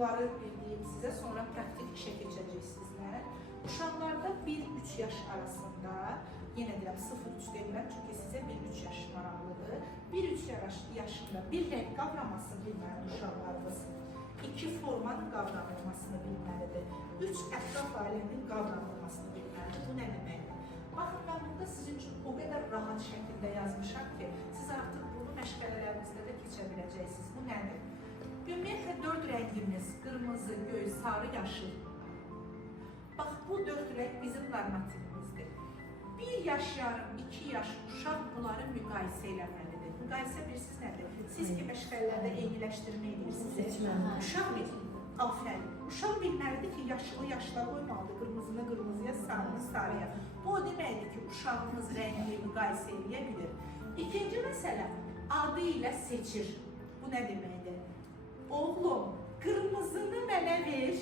Bunları bildiğim size, sonra praktik işe keçəcəksizlər. Uşaqlarda 1-3 yaş arasında, yenə deyirəm 0-3 deyirəm çünki sizə 1-3 yaş maraqlıdır. 1-3 yaşında bir rəng qavramasını bilməlidir uşaqlarımız. 2 formanın qavranılmasını bilməlidir. 3 ətraf aləmin qavranılmasını bilməlidir. Bu nə deməkdir? Baxın, mən burada sizin üçün o qədər rahat şəkildə yazmışam ki, siz artıq bunu məşğələlərinizdə də keçə biləcəksiniz. Bu nədir? Ümumiyyətlə 4 rəngimiz, qırmızı, göy, sarı, yaşıl. Bax, bu 4 rəng bizim normativimizdir. 1 yaş yarım, 2 yaş uşaq bunları müqayisə eləməlidir. Müqayisə bilirsiniz nədir? Siz ki, məşğələlərdə eyniləşdirmə edirsiniz. Uşaq bilir. Afərin. Uşaq bilməlidir ki, o yaşlar qoymalıdır qırmızını qırmızıya, sarını sarıya. Bu o deməkdir ki, uşağımız rəngi müqayisə edə bilir. İkinci məsələ, adı ilə seçir. Bu nə deməkdir? Oğlum, qırmızını mənə ver,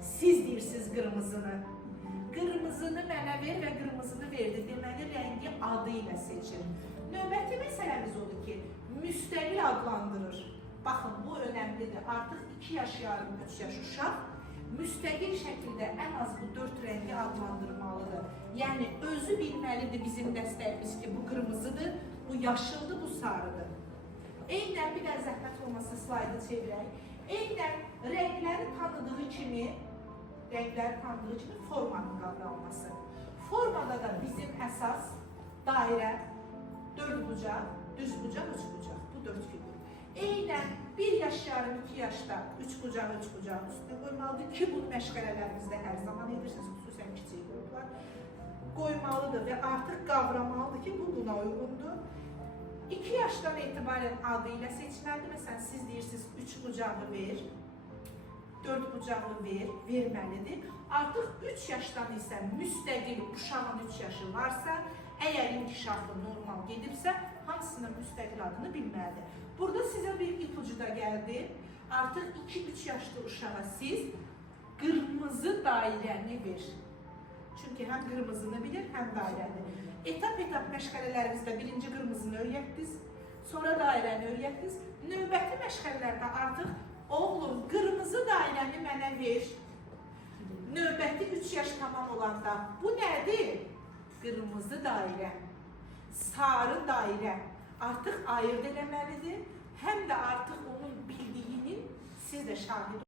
siz deyirsiniz qırmızını. Qırmızını mənə ver və qırmızını verdi. Deməli, rəngi adı ilə seçir. Növbəti məsələmiz odur ki, müstəqil adlandırır. Baxın, bu önəmlidir. Artıq 2 yaş yarım, 3 yaş uşaq müstəqil şəkildə ən az bu 4 rəngi adlandırmalıdır. Yəni, özü bilməlidir bizim dəstəyimiz ki, bu qırmızıdır, bu yaşıldır, bu sarıdır. Eynən, bir də zəhmət olmasa slaydı çevirək. Eynən, rəngləri tanıdığı kimi formanın qavranması. Formada da bizim əsas dairə, 4 bucaq, düz bucaq, 3 bucaq. Bu 4 figur. Eynən 1 yaş yarım, 2 yaşda 3 bucaq, 3 bucağın üstünə qoymalıdır ki, bunu məşğələlərimizdə hər zaman edirsiniz, xüsusən kiçik qruplar qoymalıdır və artıq qavramalıdır ki, bu buna uyğundur. 2 yaşdan etibarən adı ilə seçməlidir. Məsələn, siz deyirsiniz 3 bucağı ver, 4 bucağı verməlidir. Artıq 3 yaşdan isə müstəqil uşağın 3 yaşı varsa, əgər inkişafı normal gedibsə, hamısının müstəqil adını bilməlidir. Burada sizə bir ipucu da gəldi. Artıq 2-3 yaşlı uşağa siz qırmızı dairəni ver. Çünki həm qırmızını bilir, həm dairəni. Etap məşğələlərimizdə birinci qırmızını öyrətdiniz, sonra dairəni öyrətdiniz. Növbəti məşğələlərdə artıq oğlum, qırmızı dairəni mənə ver. Növbəti 3 yaş tamam olanda bu nədir? Qırmızı dairə, sarı dairə artıq ayırt eləməlidir. Həm də artıq onun bildiyinin siz də şahid